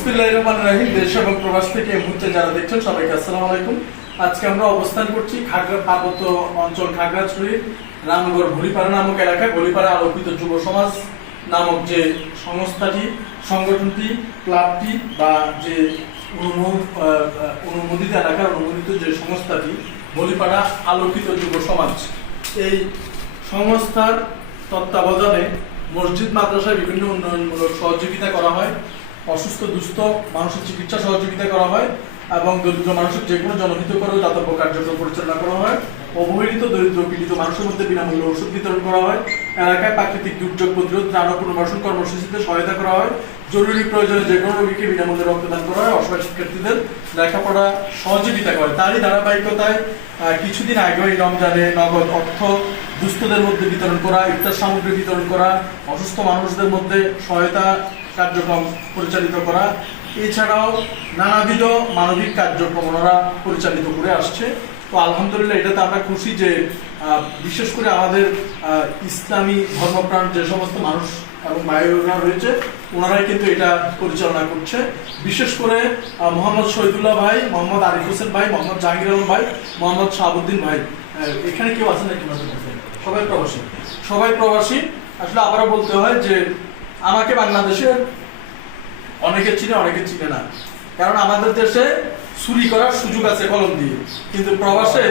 বিসমিল্লাহির রহমানির রহিম, দেশ এবং প্রবাস থেকে মুহূর্তে যারা দেখছেন সবাইকে আসসালামু আলাইকুম। আজকে আমরা অবস্থান করছি খাগড়া পার্বত্য অঞ্চল খাগড়াছড়ির রামগড় ভুলিপাড়া নামক এলাকায় ভুলিপাড়া আলোকিত যুব সমাজ নামক যে সংস্থাটি, সংগঠনটি, ক্লাবটি বা যে অনুমোদিত এলাকার অনুমোদিত যে সংস্থাটি বলিপাড়া আলোকিত যুব সমাজ। এই সংস্থার তত্ত্বাবধানে মসজিদ, মাদ্রাসায় বিভিন্ন উন্নয়নমূলক সহযোগিতা করা হয়। অসুস্থ, দুস্থ মানুষের চিকিৎসা সহযোগিতা করা হয় এবং দরিদ্র মানুষের যে কোনো জনহিতকর দাতব্য কার্যক্রম পরিচালনা করা হয়। অবহেলিত দরিদ্র পীড়িত মানুষের মধ্যে বিনামূল্যে ওষুধ বিতরণ করা হয়। এলাকায় প্রাকৃতিক দুর্যোগ প্রতিরোধ ত্রাণ পুনর্বাসন কর্মসূচিতে সহায়তা করা হয়। জরুরি প্রয়োজনে যে কোনো রোগীকে বিনামূল্যে রক্তদান করা হয়। অসহায় শিক্ষার্থীদের লেখাপড়া সহযোগিতা করে তারই ধারাবাহিকতায় কিছুদিন আগে এই রমজানে নগদ অর্থ দুস্থদের মধ্যে বিতরণ করা, ইফতার সামগ্রী বিতরণ করা, অসুস্থ মানুষদের মধ্যে সহায়তা কার্যক্রম পরিচালিত করা। এছাড়াও নানাবিধ মানবিক কার্যক্রম ওনারা পরিচালিত করে আসছে। তো আলহামদুলিল্লাহ এটাতে আমরা খুশি যে বিশেষ করে আমাদের ইসলামী ধর্মপ্রাণ যে সমস্ত মানুষ এবং বায়ুরা রয়েছে, ওনারাই কিন্তু এটা পরিচালনা করছে। বিশেষ করে মোহাম্মদ শহীদুল্লাহ ভাই, মোহাম্মদ আরিফ হোসেন ভাই, মোহাম্মদ জাহাঙ্গীর আলম ভাই, মোহাম্মদ শাহাবুদ্দিন ভাই। এখানে কেউ আছেন নাকি? সবাই প্রবাসী। সবাই প্রবাসী। আসলে আবারও বলতে হয় যে, আমাকে বাংলাদেশের অনেকে চিনে অনেকে চিনে না। কারণ আমাদের দেশে চুরি করার সুযোগ আছে কলম দিয়ে। কিন্তু প্রবাসে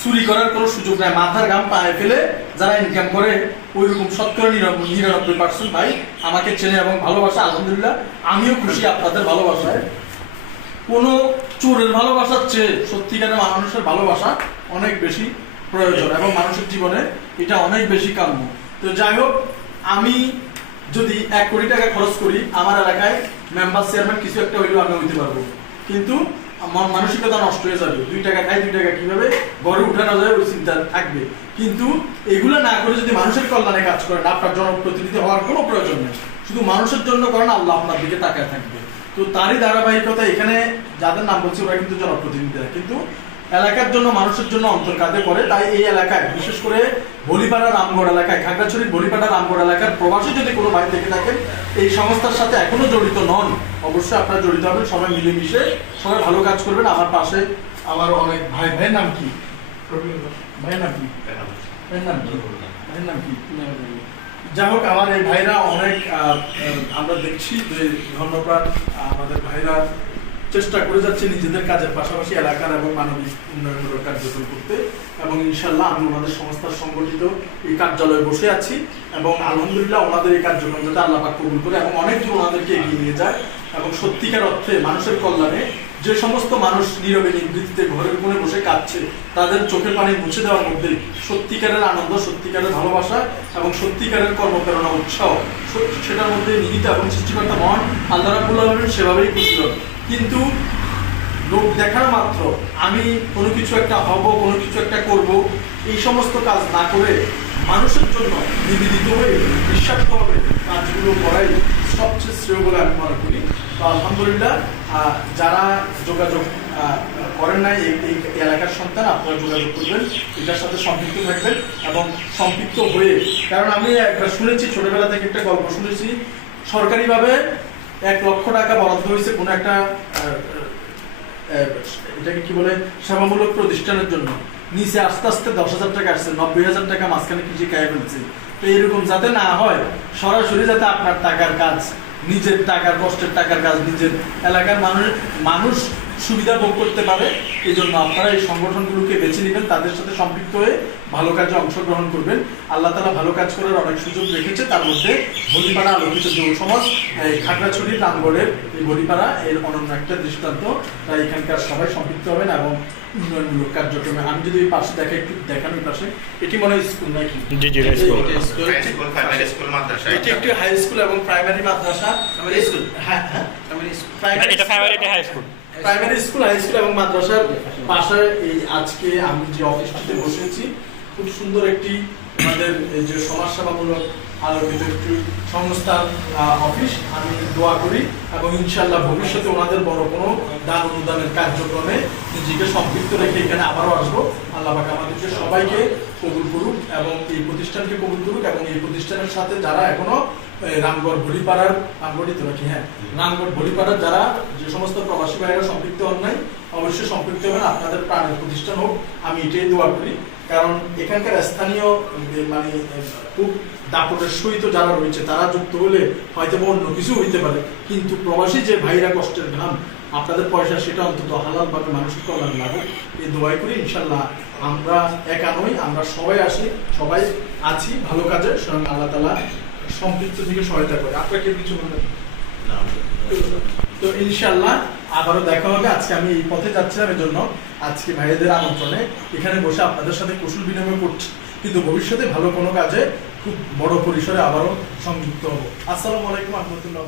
চুরি করার কোনো সুযোগ নাই। মাথার গাম পায়ে ফেলে যারা ইনকাম করে ওই রকম শতকরা নিরানব্বই নিরানব্বই পার্সেন্ট ভাই আমাকে চেনে এবং ভালোবাসা, আলহামদুলিল্লাহ, আমিও খুশি, আপনাদের ভালোবাসায় কোনো চোরের ভালোবাসার চেয়ে সত্যিকারের মানুষের ভালোবাসা অনেক বেশি প্রয়োজন এবং মানুষের জীবনে এটা অনেক বেশি কাম্য। তো যাই হোক, আমি যদি এক কোটি টাকা খরচ করি, আমার এলাকায় মেম্বার চেয়ারম্যান কিছু একটা হইলেও আমি হইতে পারব। কিন্তু আমার মানসিকতা নষ্ট হয়ে যাবে। দুই টাকা খাই, দুই টাকা কীভাবে? ঘরে উঠানো যায়, ওই চিন্তা থাকবে। কিন্তু এগুলো না করে যদি মানুষের কল্যাণে কাজ করেন, আপনার জনপ্রতিনিধি হওয়ার কোনো প্রয়োজন নেই। শুধু মানুষের জন্য করেন, আল্লাহ আপনার দিকে তাকায় থাকবে। তো তারই ধারাবাহিকতা এখানে যাদের নাম বলছে, ওরা কিন্তু জনপ্রতিনিধিরা কিন্তু এলাকার জন্য মানুষের জন্য অন্তর কাঁধে করে। তাই এই এলাকায় বিশেষ করে বলিপাড়া রামগড় এলাকায় খাগড়াছড়ির বলিপাড়া রামগড় এলাকার প্রবাসী যদি কোনো ভাই থেকে থাকেন এই সংস্থার সাথে এখনও জড়িত নন। অবশ্যই আপনারা জড়িত হবেন সবাই মিলেমিশে সবাই ভালো কাজ করবেন। আমার পাশে আমার অনেক ভাই ভাইয়ের নাম কি? ভাইয়ের নাম কি? ভাইয়ের নাম কি? ভাইয়ের নাম কি? যাই হোক আমার এই ভাইরা অনেক আমরা দেখছি যে ধর্মপ্রাণ আমাদের ভাইরা চেষ্টা করে যাচ্ছে নিজেদের কাজের পাশাপাশি এলাকার এবং মানবিক উন্নয়নমূলক কার্যক্রম করতে এবং ইনশাল্লাহ আমি ওনাদের সংস্থার সংগঠিত এই কার্যালয়ে বসে আছি এবং আলহামদুলিল্লাহ ওনাদের এই কার্যক্রম যাতে আল্লাহ পাক কবুল করে এবং অনেক দূর ওনাদেরকে এগিয়ে নিয়ে যায় এবং সত্যিকার অর্থে মানুষের কল্যাণে যে সমস্ত মানুষ নীরবে নিবৃত্তিতে ঘরের কোণে বসে কাঁদছে, তাদের চোখের পানি মুছে দেওয়ার মধ্যে সত্যিকারের আনন্দ, সত্যিকারের ভালোবাসা এবং সত্যিকারের কর্মপ্রেরণা, উৎসাহ সেটার মধ্যে নিহিত এবং সৃষ্টিকর্তা মহান আল্লাহ রাবুল আলমের সেভাবেই খুশি হন। কিন্তু লোক দেখার মাত্র আমি কোনো কিছু একটা হব, কোনো কিছু একটা করব, এই সমস্ত কাজ না করে মানুষের জন্য নিবেদিত হয়ে নিঃস্বার্থভাবে কাজগুলো করাই সবচেয়ে শ্রেয় বলে আমি মনে করি। তো আলহামদুলিল্লাহ যারা যোগাযোগ করেন নাই এই এলাকার সন্তান, আপনারা যোগাযোগ করবেন, এটার সাথে সম্পৃক্ত থাকবেন এবং সম্পৃক্ত হয়ে, কারণ আমি একবার শুনেছি, ছোটবেলা থেকে একটা গল্প শুনেছি, সরকারিভাবে এক লক্ষ টাকা বরাদ্দ হয়েছে কোনো একটা এটাকে কি বলে, সেবামূলক প্রতিষ্ঠানের জন্য। নিচে আস্তে আস্তে দশ হাজার টাকা আসছে, নব্বই হাজার টাকা মাঝখানে কৃষি খায় ফেলছে। তো এরকম যাতে না হয়, সরাসরি যাতে আপনার টাকার কাজ, নিজের টাকার, কষ্টের টাকার কাজ, নিজের এলাকার মানুষ মানুষ সুবিধা ভোগ করতে পারে। এই জন্য আপনারা এই সংগঠনগুলোকে বেছে নেবেন তাদের সাথে সম্পৃক্ত হয়ে ভালো কাজে অংশগ্রহণ করবেন। আল্লাহ তালা ভালো কাজ করার অনেক সুযোগ রেখেছে। তার মধ্যে হরিপাড়া আলোকিত যুব সমাজ এই খাগড়াছড়ি রামগড়ের এই হরিপাড়া এর অনন্য একটা দৃষ্টান্ত। তাই এখানকার সবাই সম্পৃক্ত হবেন এবং উন্নয়নমূলক কার্যক্রমে। আমি যদি এই পাশে দেখা একটু দেখানোর পাশে। এটি মনে হয় স্কুল নাকি? জি, জি, স্কুল। এটা স্কুল। স্কুল স্কুল একটি হাই স্কুল এবং প্রাইমারি মাদ্রাসা। School? হ্যাঁ হ্যাঁ। এটা primary high school primary school high school এবং মাদ্রাসার পাশে এই আজকে আমি যে অফিসটিতে বসেছি, খুব সুন্দর একটি আমাদের যে সমাজসেবামূলক আলোকিত একটি সংস্থার অফিস। আমি দোয়া করি এবং ইনশাল্লাহ ভবিষ্যতে ওনাদের বড় কোনো দান অনুদানের কার্যক্রমে নিজেকে সম্পৃক্ত রেখে এখানে আবারও আসব। আল্লাহ পাক আমাদেরকে সবাইকে কবুল করুক এবং এই প্রতিষ্ঠানকে কবুল করুক এবং এই প্রতিষ্ঠানের সাথে যারা এখনও রামগড় ভরিপাড়ার রামগড়ই তো নাকি হ্যাঁ। রামগড় ভরিপাড়ার যারা যে সমস্ত প্রবাসী ভাইরা সম্পৃক্ত হন নাই অবশ্যই সম্পৃক্ত হবেন আপনাদের প্রাণের প্রতিষ্ঠান হোক আমি এটাই দোয়া করি। কারণ এখানকার স্থানীয় মানে খুব দাপটের সহিত যারা রয়েছে তারা যুক্ত হলে হয়তো বা অন্য কিছু হইতে পারে। কিন্তু প্রবাসী যে ভাইরা কষ্টের ঘাম আপনাদের পয়সা সেটা অন্তত হালাল ভাবে মানুষের কল্যাণ লাগুক এই দোয়াই করি ইনশাল্লাহ আমরা একা নই আমরা সবাই আসি সবাই আছি ভালো কাজে স্বয়ং আল্লাহ তালা সম্পৃক্ত থেকে সহায়তা করে। আপনাকে কিছু বলবেন? না, তো ইনশাল্লাহ আবারও দেখা হবে। আজকে আমি এই পথে যাচ্ছিলাম এর জন্য আজকে ভাইদের আমন্ত্রণে এখানে বসে আপনাদের সাথে কুশল বিনিময় করছি। কিন্তু ভবিষ্যতে ভালো কোনো কাজে খুব বড় পরিসরে আবারও সংযুক্ত হব। আসসালামু আলাইকুম রহমতুল্লাহ